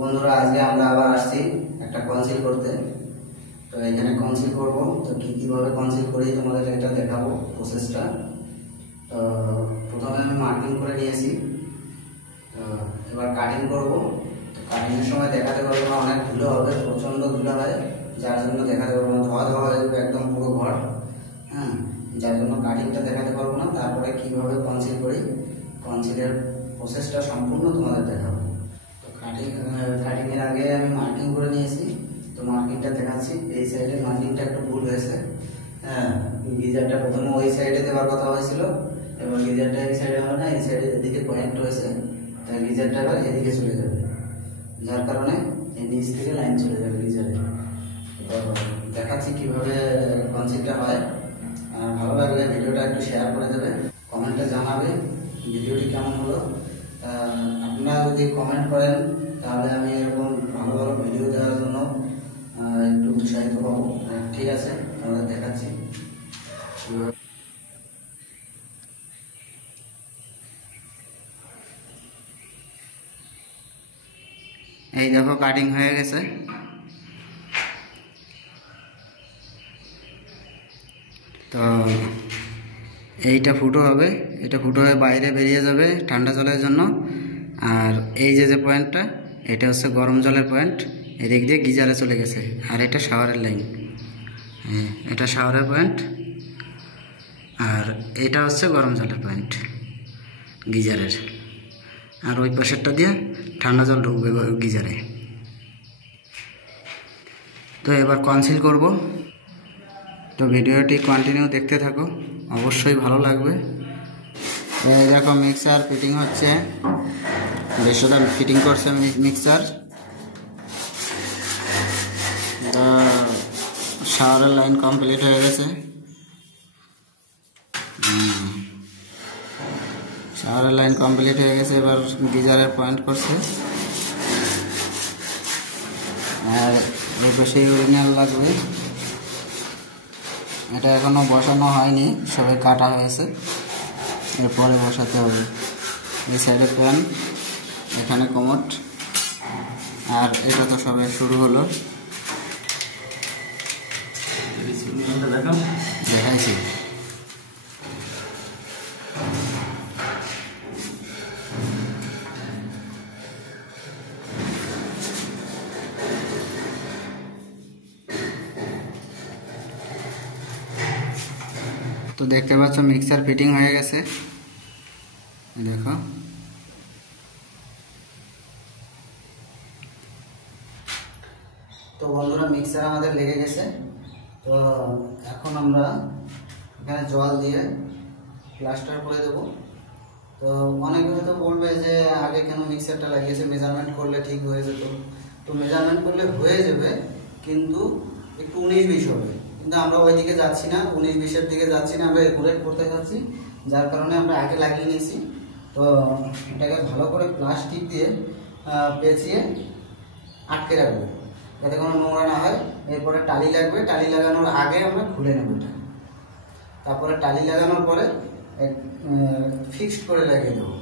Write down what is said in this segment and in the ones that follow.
বন্ধুরা আজকে আমরা আবার আসছি একটা কনসিল করতে। তো এখানে কনসিল করব, তো কীভাবে কনসিল করি তোমাদের এটা দেখাবো প্রসেসটা। তো প্রথমে আমি মার্কিং করে নিয়েছি, তো এবার কাটিং করব। তো কাটিংয়ের সময় দেখাতে পারবো না, অনেক ধুলো হবে, প্রচণ্ড ধুলো হয়, যার জন্য দেখাতে পারবো না, ধোয়া ধোয়া হয়ে যাবে একদম পুরো ঘর। হ্যাঁ, যার জন্য কাটিংটা দেখাতে পারবো না। তারপরে কীভাবে কনসিল করি, কনসিলের প্রসেসটা সম্পূর্ণ তোমাদের দেখাবো। তো কাটিংয়ের আগে আমি মার্কিং করে নিয়েছি, তো মার্কিংটা দেখাচ্ছি। এই সাইডে মার্কিংটা একটু ভুল হয়েছে। হ্যাঁ, গিজারটা প্রথমে ওই সাইডে দেওয়ার কথা হয়েছিল, এবার গিজারটা এই সাইডে হবে না, এই সাইডে এদিকে পয়েন্ট হয়েছে, তাই গিজারটা এবার এদিকে চলে যাবে, যার কারণে এই নিচ থেকে লাইন চলে যাবে গিজারে। তো দেখাচ্ছি কীভাবে কনসিলটা হয়। ভালো লাগলে ভিডিওটা একটু শেয়ার করে দেবে, কমেন্টে জানাবে ভিডিওটি কেমন হলো। আপনারা যদি কমেন্ট করেন তাহলে আমি এরকম ভালো ভালো ভিডিও দেওয়ার জন্য একটু উৎসাহিত পাবো। ঠিক আছে, আমরা দেখাচ্ছি। এই দেখো কাটিং হয়ে গেছে। তো এইটা ফুটো হবে, এটা ফুটো হয়ে বাইরে বেরিয়ে যাবে ঠান্ডা জলের জন্য। আর এই যে পয়েন্টটা, এটা হচ্ছে গরম জলের পয়েন্ট, এদিক দিয়ে গিজারে চলে গেছে। আর এটা শাওয়ারের লাইন, এটা শাওয়ারের পয়েন্ট, আর এটা হচ্ছে গরম জলের পয়েন্ট গিজারের। আর ওই পাশেরটা দিয়ে ঠান্ডা জল ঢুকবে গিজারে। তো এবার কনসিল করব, তো ভিডিওটি কন্টিনিউ দেখতে থাকো, অবশ্যই ভালো লাগবে। এই দেখো মিক্সার ফিটিং হচ্ছে, বেশটা ফিটিং করছে মিক্সার। শাওয়ারের লাইন কমপ্লিট হয়ে গেছে, শাওয়ারের লাইন কমপ্লিট হয়ে গেছে। এবার গিজারের পয়েন্ট করছে, আর এই পাশে ইউরিনাল লাগবে। এটা এখনো বসানো হয়নি, সবে কাটা হয়েছে, এরপরে বসাতে হবে। এই সাইডে ফ্যান, এখানে কোমোড, আর এটা তো সবে শুরু হলো, দেখাইছি। তো দেখতে পাচ্ছ মিক্সার ফিটিং হয়ে গেছে, দেখো। তো বন্ধুরা মিক্সার আমাদের লেগে গেছে। তো এখন আমরা এখানে জল দিয়ে প্লাস্টার করে দেবো। তো অনেকে হয়তো বলবে যে আগে কেন মিক্সারটা লাগিয়েছে, মেজারমেন্ট করলে ঠিক হয়ে যেত। তো মেজারমেন্ট করলে হয়ে যাবে, কিন্তু একটু 19-20 হবে। কিন্তু আমরা ওই দিকে যাচ্ছি না, 19-20-এর দিকে যাচ্ছি না, আমরা একুরেট করতে যাচ্ছি, যার কারণে আমরা আগে লাগিয়ে নিয়েছি। তো এটাকে ভালো করে প্লাস্টিক দিয়ে পেঁচিয়ে আটকে রাখবো, যাতে কোনো নোংরা না হয়। এরপরে টালি লাগবে, টালি লাগানোর আগে আমরা খুলে নেব এটা, তারপরে টালি লাগানোর পরে ফিক্সড করে লাগিয়ে দেবো।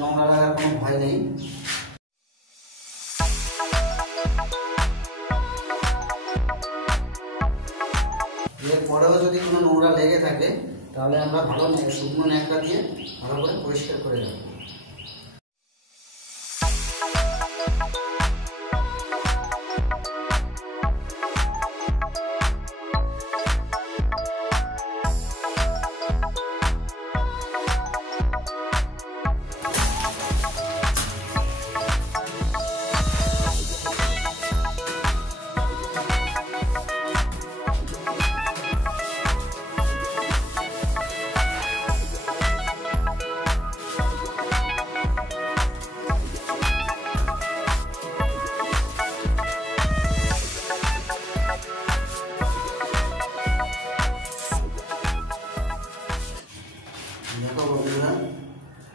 নোংরা লাগার কোনো ভয় নেই। এরপরেও যদি কোনো নোংরা লেগে থাকে তাহলে আমরা ভালো শুকনো ন্যাকড়া দিয়ে ভালো করে পরিষ্কার করে দেবো। দেখো বন্ধুরা,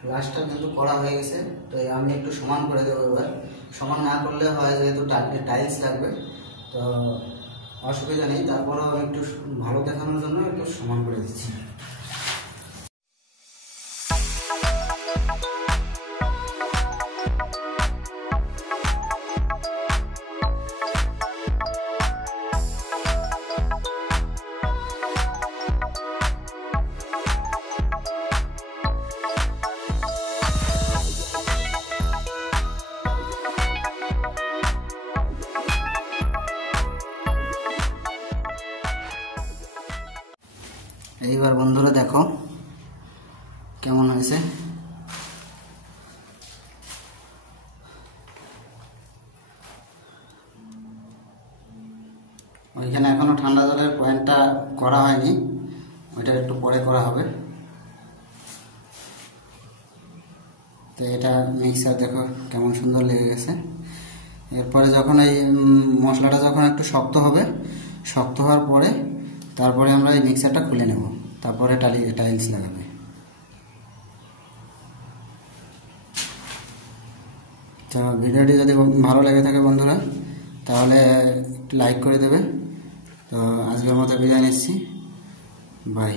গ্লাসটা কিন্তু করা হয়ে গেছে। তো আমি একটু সমান করে দেবো এবার। সমান না করলে হয়, যেহেতু টাইলস লাগবে, তো অসুবিধা নেই। তারপরেও একটু ভালো দেখানোর জন্য একটু সমান করে দিচ্ছি। এইবার বন্ধুরা দেখো কেমন হয়েছে। ওইখানে এখনো ঠান্ডা জলের পয়েন্টটা করা হয়নি, ওইটা একটু পরে করা হবে। তো এটা মিক্সার দেখো কেমন সুন্দর লেগে গেছে। এরপরে যখন এই মশলাটা যখন একটু শক্ত হবে, শক্ত হওয়ার পরে তারপরে আমরা এই মিক্সারটা খুলে নেব, তারপরে টাইলস লাগাবে। তো ভিডিওটি যদি ভালো লেগে থাকে বন্ধুরা, তাহলে একটু লাইক করে দেবে। তো আজকের মতো বিদায় নিচ্ছি, বাই।